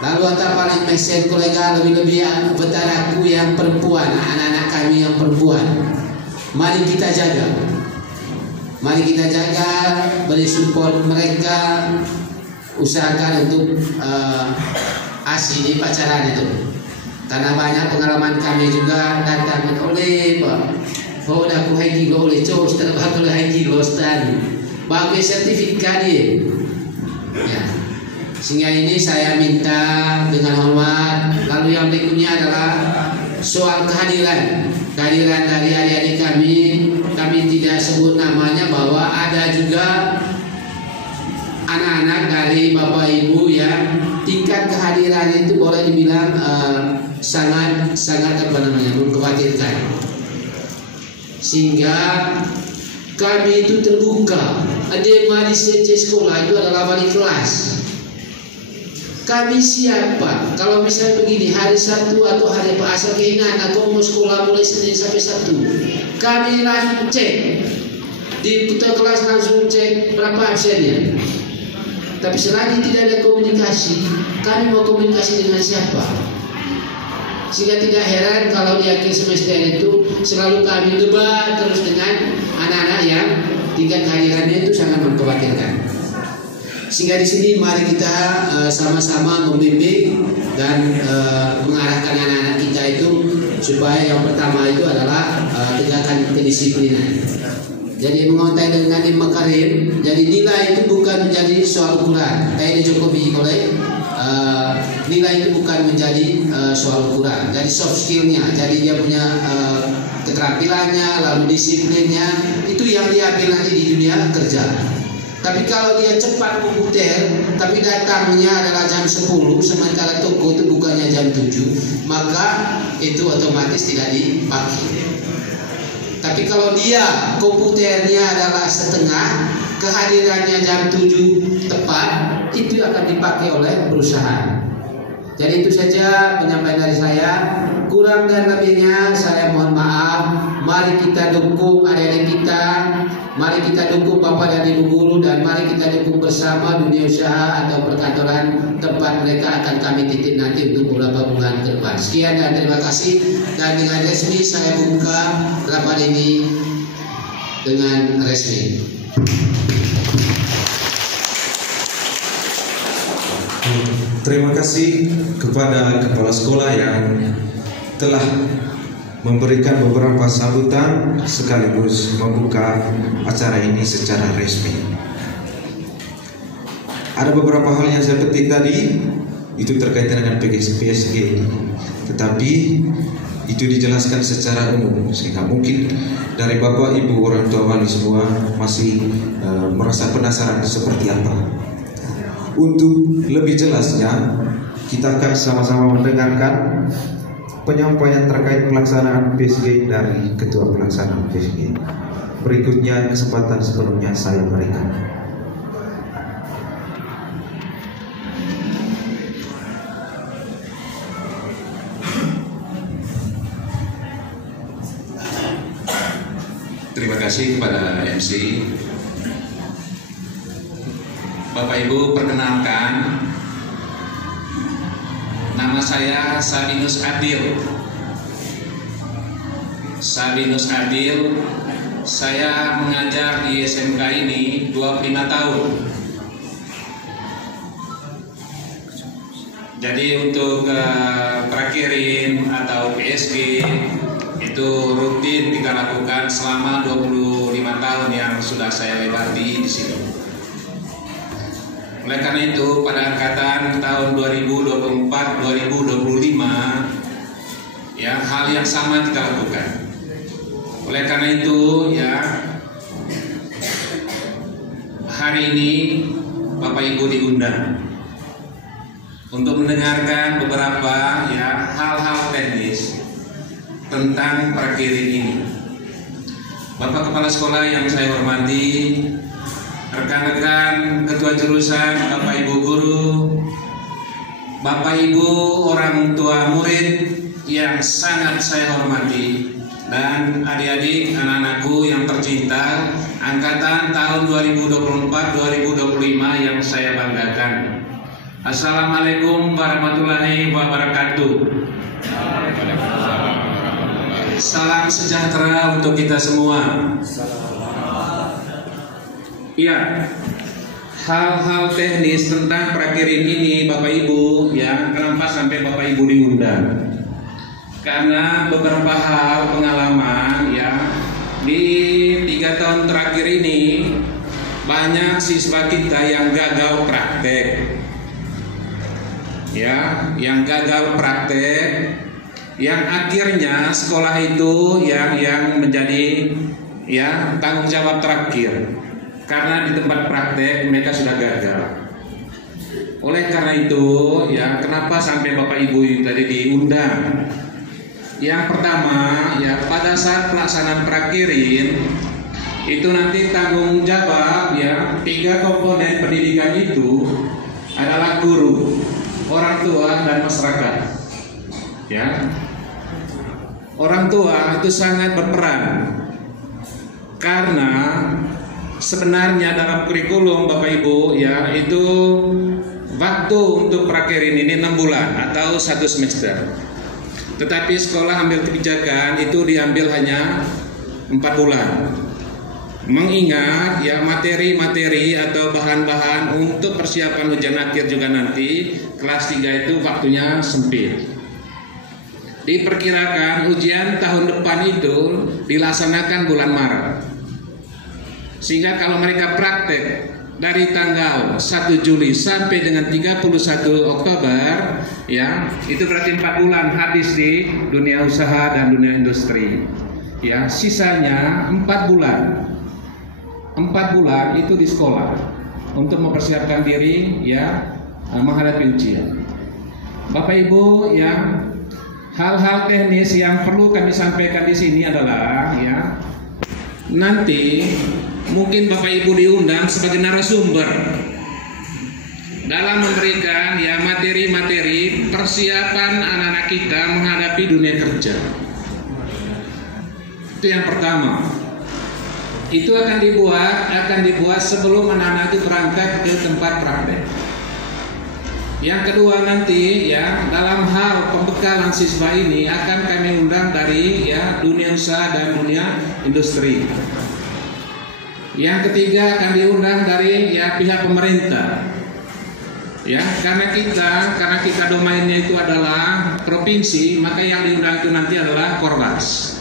Lalu antara paling mesen kolega lebih-lebih betaraku yang perempuan, anak-anak kami yang perempuan. Mari kita jaga. Mari kita jaga, beri support mereka, usahakan untuk asli di pacaran itu. Karena banyak pengalaman kami juga datang oleh Pak. Oh, dah aku haji lo oleh cowok, setelah aku haji lo stan. Bagi sertifikat dia. Ya. Sehingga ini saya minta dengan hormat. Lalu yang berikutnya adalah soal kehadiran dari adik-adik kami tidak sebut namanya, bahwa ada juga anak-anak dari bapak ibu yang tingkat kehadiran itu boleh dibilang sangat mengkhawatirkan, sehingga kami itu terbuka. Ada mari sekolah itu adalah wali kelas. Kami siapa? Kalau misalnya begini, hari Sabtu atau hari apa, asal keinginan aku mau sekolah mulai Senin sampai Sabtu, kami langsung cek di putar kelas, langsung cek berapa absennya. Tapi selagi tidak ada komunikasi, kami mau komunikasi dengan siapa? Sehingga tidak heran kalau di akhir semester itu selalu kami debat terus dengan anak-anak yang tingkat kehadirannya itu sangat mengkhawatirkan. Sehingga di sini mari kita sama-sama membimbing dan mengarahkan anak-anak kita itu supaya yang pertama itu adalah tegakkan kedisiplinan. Jadi mengontai dengan makarim. Jadi nilai itu bukan menjadi soal ukuran. Kayak di Jokowi oleh nilai itu bukan menjadi soal ukuran. Jadi soft skillnya. Jadi dia punya keterampilannya, lalu disiplinnya, itu yang diambil nanti di dunia kerja. Tapi kalau dia cepat komputer, tapi datangnya adalah jam 10, sementara toko itu bukannya jam 7, maka itu otomatis tidak dipakai. Tapi kalau dia komputernya adalah setengah, kehadirannya jam 7 tepat, itu akan dipakai oleh perusahaan. Jadi itu saja penyampaian dari saya. Kurang dan lebihnya saya mohon maaf. Mari kita dukung adik-adik kita, mari kita dukung Bapak dan Ibu guru, dan mari kita dukung bersama dunia usaha atau perkantoran tempat mereka akan kami titip nanti untuk beberapa bulan ke depan. Sekian dan terima kasih. Dan dengan resmi saya buka rapat ini dengan resmi. Terima kasih kepada kepala sekolah yang telah memberikan beberapa sambutan sekaligus membuka acara ini secara resmi. Ada beberapa hal yang saya petik tadi itu terkait dengan PSG, tetapi itu dijelaskan secara umum sehingga mungkin dari Bapak Ibu orang tua wali semua masih merasa penasaran seperti apa. Untuk lebih jelasnya, kita akan sama-sama mendengarkan penyampaian terkait pelaksanaan PSG dari Ketua Pelaksana PSG. Berikutnya kesempatan sebelumnya saya berikan. Terima kasih kepada MC. Bapak Ibu, perkenalkan, nama saya Sabinus Adil. Sabinus Adil, saya mengajar di SMK ini 25 tahun. Jadi untuk prakirin atau PSG itu rutin kita lakukan selama 25 tahun yang sudah saya lewati di sini. Oleh karena itu, pada angkatan tahun 2024-2025 ya, hal yang sama kita lakukan. Oleh karena itu ya, hari ini Bapak Ibu diundang untuk mendengarkan beberapa ya hal-hal teknis tentang prakirin ini. Bapak Kepala Sekolah yang saya hormati, rekan-rekan ketua jurusan, Bapak Ibu guru, Bapak Ibu orang tua murid yang sangat saya hormati, dan adik-adik anak-anakku yang tercinta angkatan tahun 2024-2025 yang saya banggakan. Assalamualaikum warahmatullahi wabarakatuh. Salam sejahtera untuk kita semua. Ya, hal-hal teknis tentang prakirin ini Bapak Ibu, ya, kenapa sampai Bapak Ibu diundang? Karena beberapa hal pengalaman, ya, di 3 tahun terakhir ini banyak siswa kita yang gagal praktek, ya, yang gagal praktek, yang akhirnya sekolah itu yang menjadi, ya, tanggung jawab terakhir. Karena di tempat praktek mereka sudah gagal. Oleh karena itu, ya, kenapa sampai Bapak Ibu tadi diundang? Yang pertama, ya, pada saat pelaksanaan prakirin itu nanti tanggung jawab, ya, 3 komponen pendidikan itu adalah guru, orang tua, dan masyarakat. Ya, orang tua itu sangat berperan karena sebenarnya dalam kurikulum Bapak Ibu, ya, itu waktu untuk prakirin ini 6 bulan atau 1 semester. Tetapi sekolah ambil kebijakan itu diambil hanya 4 bulan. Mengingat, ya, materi-materi atau bahan-bahan untuk persiapan ujian akhir juga nanti kelas 3 itu waktunya sempit. Diperkirakan ujian tahun depan itu dilaksanakan bulan Maret. Sehingga kalau mereka praktek dari tanggal 1 Juli sampai dengan 31 Oktober, ya, itu berarti 4 bulan habis di dunia usaha dan dunia industri. Ya, sisanya 4 bulan. 4 bulan itu di sekolah untuk mempersiapkan diri, ya, menghadapi ujian. Bapak Ibu, ya, hal-hal teknis yang perlu kami sampaikan di sini adalah, ya, nanti mungkin Bapak Ibu diundang sebagai narasumber dalam memberikan, ya, materi-materi persiapan anak-anak kita menghadapi dunia kerja. Itu yang pertama. Itu akan dibuat sebelum anak-anak itu berangkat ke tempat praktek. Yang kedua nanti, ya, dalam hal pembekalan siswa ini akan kami undang dari, ya, dunia usaha dan dunia industri. Yang ketiga akan diundang dari, ya, pihak pemerintah. Ya, karena kita domainnya itu adalah provinsi, maka yang diundang itu nanti adalah Korwas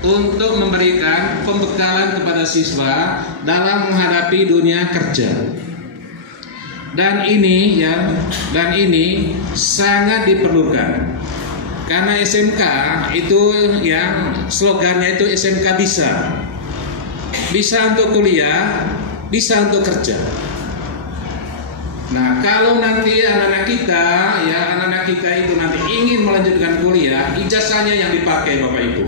untuk memberikan pembekalan kepada siswa dalam menghadapi dunia kerja. Dan ini, ya, sangat diperlukan. Karena SMK itu, yang slogannya itu SMK bisa. Bisa untuk kuliah, bisa untuk kerja. Nah, kalau nanti anak-anak kita itu nanti ingin melanjutkan kuliah, ijazahnya yang dipakai Bapak Ibu.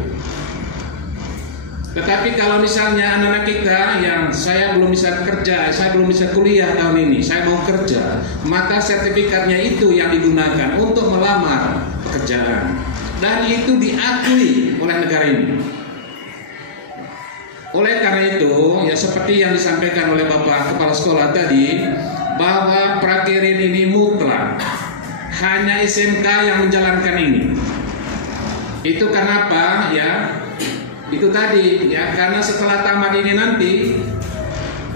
Tetapi kalau misalnya anak-anak kita yang saya belum bisa kerja, saya belum bisa kuliah tahun ini, saya mau kerja, maka sertifikatnya itu yang digunakan untuk melamar pekerjaan. Dan itu diakui oleh negara ini. Oleh karena itu, ya, seperti yang disampaikan oleh Bapak Kepala Sekolah tadi, bahwa prakirin ini mutlak, hanya SMK yang menjalankan ini. Itu kenapa, ya, itu tadi, ya, karena setelah tamat ini nanti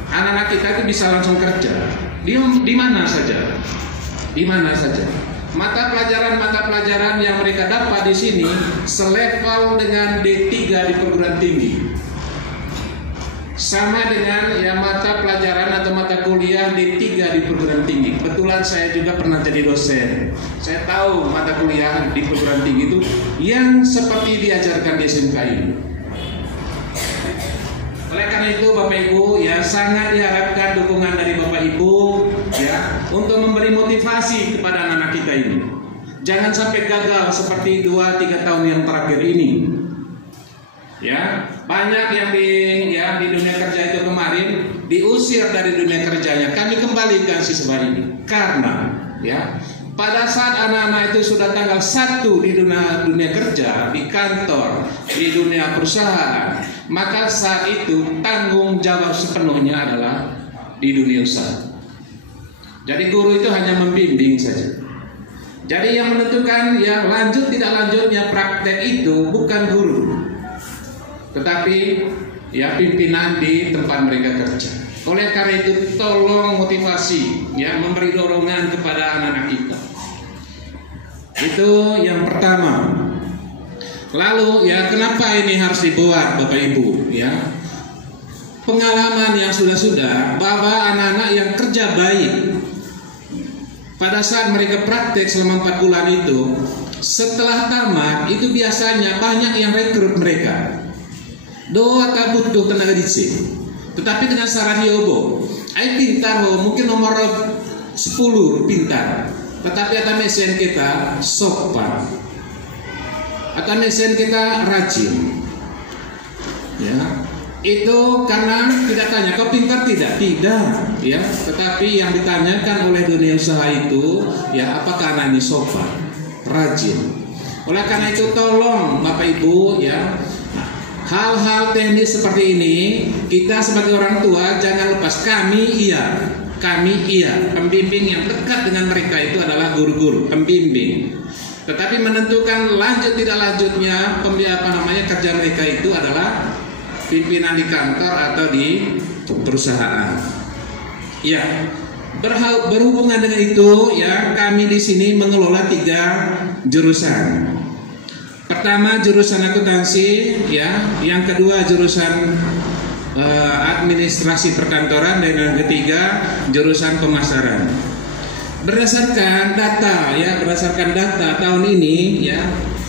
anak-anak kita itu bisa langsung kerja di mana saja, Mata pelajaran yang mereka dapat di sini selevel dengan D3 di perguruan tinggi, sama dengan, ya, mata pelajaran atau mata kuliah D3 di perguruan tinggi. Kebetulan saya juga pernah jadi dosen. Saya tahu mata kuliah di perguruan tinggi itu yang seperti diajarkan di SMK ini. Oleh karena itu Bapak Ibu, ya, sangat diharapkan dukungan dari Bapak Ibu, ya, untuk memberi motivasi kepada anak-anak kita ini. Jangan sampai gagal seperti 2-3 tahun yang terakhir ini. Ya, banyak yang di dunia kerja itu kemarin diusir dari dunia kerjanya. Kami kembalikan siswa ini karena, ya, pada saat anak-anak itu sudah tanggal 1 di dunia kerja, di kantor, di dunia perusahaan, maka saat itu tanggung jawab sepenuhnya adalah di dunia usaha. Jadi guru itu hanya membimbing saja. Jadi yang menentukan ya lanjut tidak lanjutnya praktek itu bukan guru, tetapi ya pimpinan di tempat mereka kerja. Oleh karena itu tolong motivasi, ya memberi dorongan kepada anak-anak kita. Itu yang pertama. Lalu ya kenapa ini harus dibuat Bapak Ibu? Ya pengalaman yang sudah bahwa anak-anak yang kerja baik pada saat mereka praktek selama 4 bulan itu, setelah tamat itu biasanya banyak yang rekrut mereka. Doa tak butuh tenaga dicik, tetapi dengan saran yobo, ay pintar ho, mungkin nomor 10 pintar, tetapi ada mesin kita sopan, ada mesin kita rajin, ya. Itu karena tidak tanya kau pintar tidak, ya. Tetapi yang ditanyakan oleh dunia usaha itu, ya apakah anak ini sopan, rajin. Oleh karena itu tolong Bapak Ibu, ya hal-hal teknis seperti ini kita sebagai orang tua jangan lepas. Kami iya, pembimbing yang dekat dengan mereka itu adalah guru-guru, pembimbing. Tetapi menentukan lanjut tidak lanjutnya kerja mereka itu adalah pimpinan di kantor atau di perusahaan. Ya, berhubungan dengan itu, ya kami di sini mengelola 3 jurusan. Pertama jurusan akuntansi, ya. Yang kedua jurusan administrasi perkantoran, dan yang ketiga jurusan pemasaran. Berdasarkan data tahun ini, ya.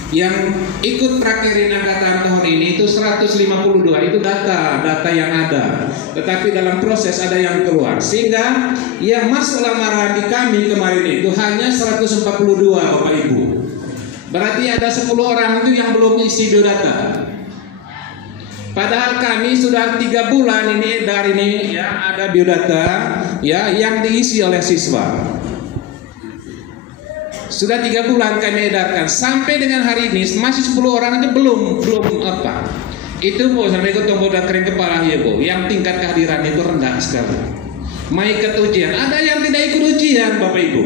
Yang ikut prakerin angkatan tahun ini itu 152, itu data yang ada. Tetapi dalam proses ada yang keluar, sehingga yang masuk lamaran di kami kemarin itu hanya 142 Bapak Ibu. Berarti ada 10 orang itu yang belum isi biodata. Padahal kami sudah 3 bulan ini dari ini, ya ada biodata, ya yang diisi oleh siswa. Sudah 3 bulan kami edarkan, sampai dengan hari ini masih 10 orang aja belum apa. Itu Bu, sampai ikut tombol dan kering kepala ya Bu, yang tingkat kehadiran itu rendah sekali. Mau ikut ujian, ada yang tidak ikut ujian Bapak Ibu.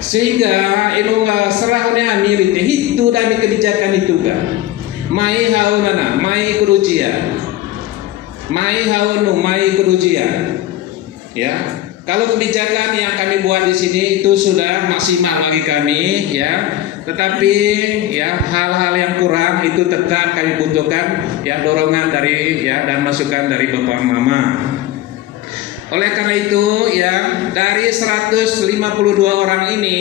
Sehingga itu serahnya amiri itu dari kebijakan itu kan. Mai haunana, mai ikut ujian. Mai kerujian, ya. Kalau kebijakan yang kami buat di sini itu sudah maksimal bagi kami, ya. Tetapi ya hal-hal yang kurang itu tetap kami butuhkan, ya dorongan dari ya dan masukan dari Bapak Mama. Oleh karena itu, ya dari 152 orang ini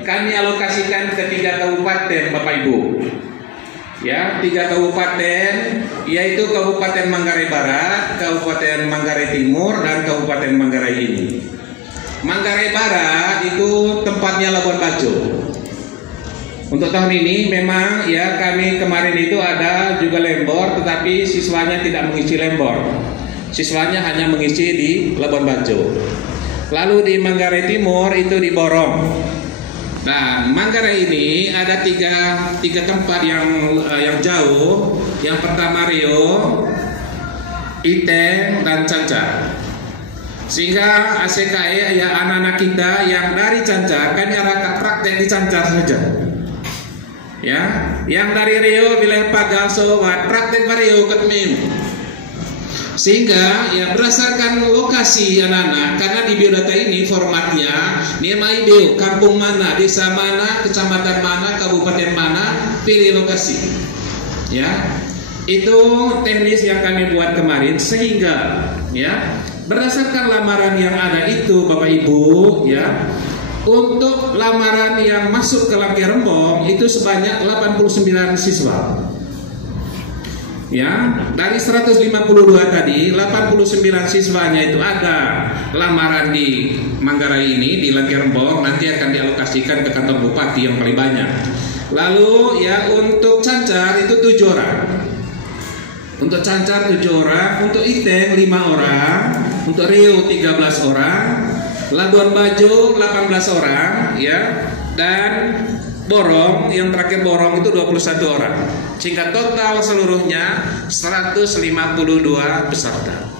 kami alokasikan ke 3 kabupaten Bapak Ibu. Ya, 3 kabupaten, yaitu Kabupaten Manggarai Barat, Kabupaten Manggarai Timur, dan Kabupaten Manggarai ini. Manggarai Barat itu tempatnya Labuan Bajo. Untuk tahun ini memang ya kami kemarin itu ada juga lembor, tetapi siswanya tidak mengisi lembor. Siswanya hanya mengisi di Labuan Bajo. Lalu di Manggarai Timur itu di Borong. Nah, Manggarai ini ada tiga tempat yang jauh. Yang pertama Rio, Iteng, dan Cancar. Sehingga ACKE ya anak-anak kita yang dari Cancar kami arahkan praktek di Cancar saja. Ya, yang dari Rio wilayah Pagal Sobat praktek Rio Ketmim. Sehingga ya berdasarkan lokasi anak-anak, karena di biodata ini formatnya Niamai Beo, kampung mana, desa mana, kecamatan mana, kabupaten mana, pilih lokasi. Ya, itu teknis yang kami buat kemarin, sehingga ya berdasarkan lamaran yang ada itu Bapak Ibu, ya untuk lamaran yang masuk ke Langkai Rembong itu sebanyak 89 siswa. Ya, dari 152 tadi 89 siswanya itu ada lamaran di Manggarai ini di Langkai Rembong, nanti akan dialokasikan ke kantor bupati yang paling banyak. Lalu ya untuk Cancar itu 7 orang. Untuk Cancar 7 orang, untuk Iteng 5 orang, untuk Rio 13 orang, Labuan Bajo 18 orang, ya. Dan borong, yang terakhir borong itu 21 orang. Sehingga total seluruhnya 152 peserta.